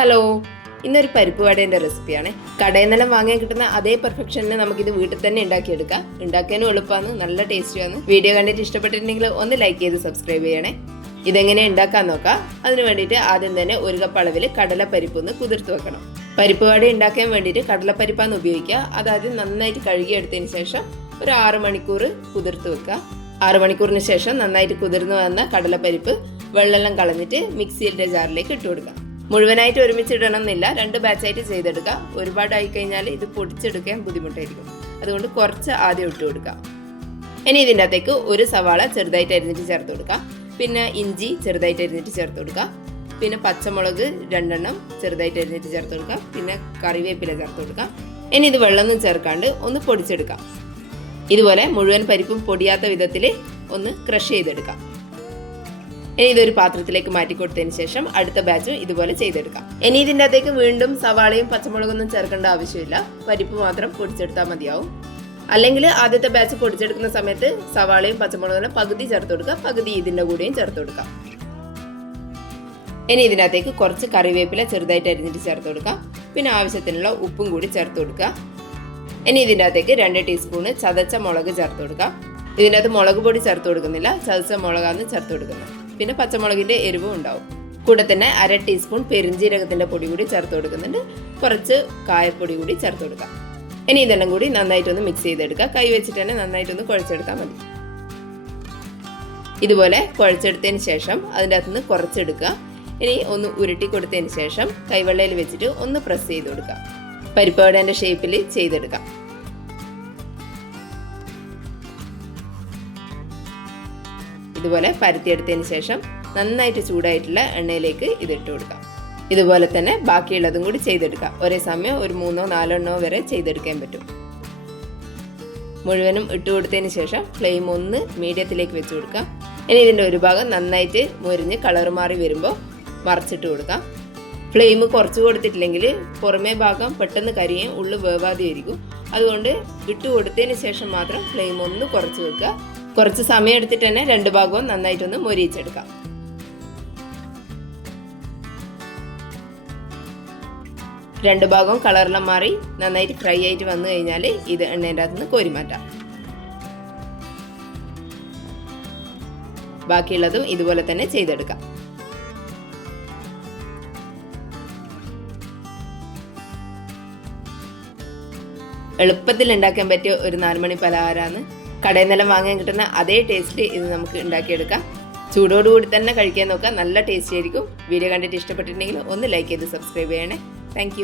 Hello, ഇന്നൊരു പരിപ്പ് വടേൻ്റെ റെസിപ്പിയാണ്. കടയിൽ നിന്നെല്ലാം വാങ്ങാൻ കിട്ടുന്ന അതേ പെർഫെക്ഷനിന് നമുക്കിത് വീട്ടിൽ തന്നെ ഉണ്ടാക്കിയെടുക്കാം. ഉണ്ടാക്കാനും എളുപ്പമാണ്, നല്ല ടേസ്റ്റിയാണ്. വീഡിയോ കണ്ടിട്ട് ഇഷ്ടപ്പെട്ടിട്ടുണ്ടെങ്കിൽ ഒന്ന് ലൈക്ക് ചെയ്ത് സബ്സ്ക്രൈബ് ചെയ്യണേ. ഇതെങ്ങനെ ഉണ്ടാക്കാൻ നോക്കാം. അതിന് വേണ്ടിയിട്ട് ആദ്യം തന്നെ 1 കപ്പ് അളവിൽ കടലപ്പരിപ്പ് ഒന്ന് കുതിർത്ത് വെക്കണം. പരിപ്പ് വട ഉണ്ടാക്കാൻ വേണ്ടിയിട്ട് കടലപ്പരിപ്പാണ് ഉപയോഗിക്കുക. അതാദ്യം നന്നായിട്ട് കഴുകിയെടുത്തതിന് ശേഷം ഒരു 6 മണിക്കൂർ കുതിർത്ത് വെക്കുക. 6 മണിക്കൂറിന് ശേഷം നന്നായിട്ട് കുതിർന്ന് വന്ന കടലപ്പരിപ്പ് വെള്ളമെല്ലാം കളഞ്ഞിട്ട് മിക്സിയുടെ ജാറിലേക്ക് ഇട്ട് കൊടുക്കുക. മുഴുവനായിട്ട് ഒരുമിച്ച് ഇടണം എന്നില്ല, 2 ബാച്ചായിട്ട് ചെയ്തെടുക്കുക. ഒരുപാടായി കഴിഞ്ഞാൽ ഇത് പൊടിച്ചെടുക്കാൻ ബുദ്ധിമുട്ടായിരിക്കും. അതുകൊണ്ട് കുറച്ച് ആദ്യം ഇട്ട് കൊടുക്കുക. ഇനി ഇതിൻ്റെ അകത്തേക്ക് 1 സവാള ചെറുതായിട്ട് അരിഞ്ഞിട്ട് ചേർത്ത് കൊടുക്കുക. പിന്നെ ഇഞ്ചി ചെറുതായിട്ട് അരിഞ്ഞിട്ട് ചേർത്ത് കൊടുക്കുക. പിന്നെ പച്ചമുളക് 2 എണ്ണം ചെറുതായിട്ട് അരിഞ്ഞിട്ട് ചേർത്ത് കൊടുക്കുക. പിന്നെ കറിവേപ്പില ചേർത്ത് കൊടുക്കുക. ഇനി ഇത് വെള്ളമൊന്നും ചേർക്കാണ്ട് ഒന്ന് പൊടിച്ചെടുക്കാം. ഇതുപോലെ മുഴുവൻ പരിപ്പും പൊടിയാത്ത വിധത്തിൽ ഒന്ന് ക്രഷ് ചെയ്തെടുക്കാം. ഇനി ഇതൊരു പാത്രത്തിലേക്ക് മാറ്റി കൊടുത്തതിന് ശേഷം അടുത്ത ബാച്ചും ഇതുപോലെ ചെയ്തെടുക്കാം. ഇനി ഇതിൻ്റെ അകത്തേക്ക് വീണ്ടും സവാളയും പച്ചമുളകൊന്നും ചേർക്കേണ്ട ആവശ്യമില്ല, പരിപ്പ് മാത്രം പൊടിച്ചെടുത്താൽ മതിയാവും. അല്ലെങ്കിൽ ആദ്യത്തെ ബാച്ച് പൊടിച്ചെടുക്കുന്ന സമയത്ത് സവാളയും പച്ചമുളകും പകുതി ചേർത്ത് കൊടുക്കുക, പകുതി ഇതിൻ്റെ കൂടെയും ചേർത്ത് കൊടുക്കാം. ഇനി ഇതിനകത്തേക്ക് കുറച്ച് കറിവേപ്പില ചെറുതായിട്ട് അരിഞ്ഞിട്ട് ചേർത്ത് കൊടുക്കാം. പിന്നെ ആവശ്യത്തിനുള്ള ഉപ്പും കൂടി ചേർത്ത് കൊടുക്കുക. ഇനി ഇതിൻ്റെ അകത്തേക്ക് 2 ടീസ്പൂണ് ചതച്ച മുളക് ചേർത്ത് കൊടുക്കാം. ഇതിൻ്റെ അകത്ത് മുളക് പൊടി ചേർത്ത് കൊടുക്കുന്നില്ല, ചതച്ച മുളകാണ് ചേർത്ത് കൊടുക്കുന്നത്. പിന്നെ പച്ചമുളകിൻ്റെ എരിവും ഉണ്ടാവും. കൂടെ തന്നെ 1/2 ടീസ്പൂൺ പെരിഞ്ജീരകത്തിൻ്റെ പൊടി കൂടി ചേർത്ത് കൊടുക്കുന്നുണ്ട്. കുറച്ച് കായപ്പൊടി കൂടി ചേർത്ത് കൊടുക്കാം. ഇനി ഇതെല്ലാം കൂടി നന്നായിട്ടൊന്ന് മിക്സ് ചെയ്തെടുക്കുക. കൈ വെച്ചിട്ട് തന്നെ നന്നായിട്ടൊന്ന് കുഴച്ചെടുത്താൽ മതി. ഇതുപോലെ കുഴച്ചെടുത്തതിന് ശേഷം അതിൻ്റെ അകത്തുനിന്ന് കുറച്ചെടുക്കുക. ഇനി ഒന്ന് ഉരുട്ടി കൊടുത്തതിന് ശേഷം കൈവെള്ളയിൽ വെച്ചിട്ട് ഒന്ന് പ്രസ് ചെയ്ത് കൊടുക്കുക. പരിപ്പ് വടേൻ്റെ ഷേപ്പിൽ ചെയ്തെടുക്കാം. ഇതുപോലെ പരത്തിയെടുത്തതിന് ശേഷം നന്നായിട്ട് ചൂടായിട്ടുള്ള എണ്ണയിലേക്ക് ഇതിട്ട് കൊടുക്കാം. ഇതുപോലെ തന്നെ ബാക്കിയുള്ളതും കൂടി ചെയ്തെടുക്കാം. ഒരേ സമയം ഒരു 3-4 വരെ ചെയ്തെടുക്കാൻ പറ്റും. മുഴുവനും ഇട്ട് കൊടുത്തതിന് ശേഷം ഫ്ലെയിം ഒന്ന് മീഡിയത്തിലേക്ക് വെച്ച് കൊടുക്കാം. ഇനി ഇതിൻ്റെ ഒരു ഭാഗം നന്നായിട്ട് മുരിഞ്ഞ് കളർ മാറി വരുമ്പോൾ മറിച്ചിട്ട് കൊടുക്കാം. ഫ്ലെയിം കുറച്ച് കൊടുത്തിട്ടില്ലെങ്കിൽ പുറമേ ഭാഗം പെട്ടെന്ന് കരിയും, ഉള്ളു വേവാതെ ആയിരിക്കും. അതുകൊണ്ട് ഇട്ട് കൊടുത്തതിന് ശേഷം മാത്രം ഫ്ലെയിം ഒന്ന് കുറച്ച് വെക്കുക. കുറച്ച് സമയം എടുത്തിട്ട് തന്നെ 2 ഭാഗവും നന്നായിട്ടൊന്ന് മൊരിയിച്ചെടുക്കാം. രണ്ട് ഭാഗവും കളറെല്ലാം മാറി നന്നായിട്ട് ഫ്രൈ ആയിട്ട് വന്നു കഴിഞ്ഞാൽ ഇത് എണ്ണേൻ്റെ അകത്ത് നിന്ന് കോരി മാറ്റാം. ബാക്കിയുള്ളതും ഇതുപോലെ തന്നെ ചെയ്തെടുക്കാം. എളുപ്പത്തിൽ ഉണ്ടാക്കാൻ പറ്റിയ ഒരു 4 മണി പലഹാരമാണ്. കടയിൽ നിന്നെല്ലാം വാങ്ങാൻ കിട്ടുന്ന അതേ ടേസ്റ്റിൽ ഇത് നമുക്ക് ഉണ്ടാക്കിയെടുക്കാം. ചൂടോടുകൂടി തന്നെ കഴിക്കാൻ നോക്കാം, നല്ല ടേസ്റ്റി ആയിരിക്കും. വീഡിയോ കണ്ടിട്ട് ഇഷ്ടപ്പെട്ടിട്ടുണ്ടെങ്കിൽ ഒന്ന് ലൈക്ക് ചെയ്ത് സബ്സ്ക്രൈബ് ചെയ്യണേ. താങ്ക്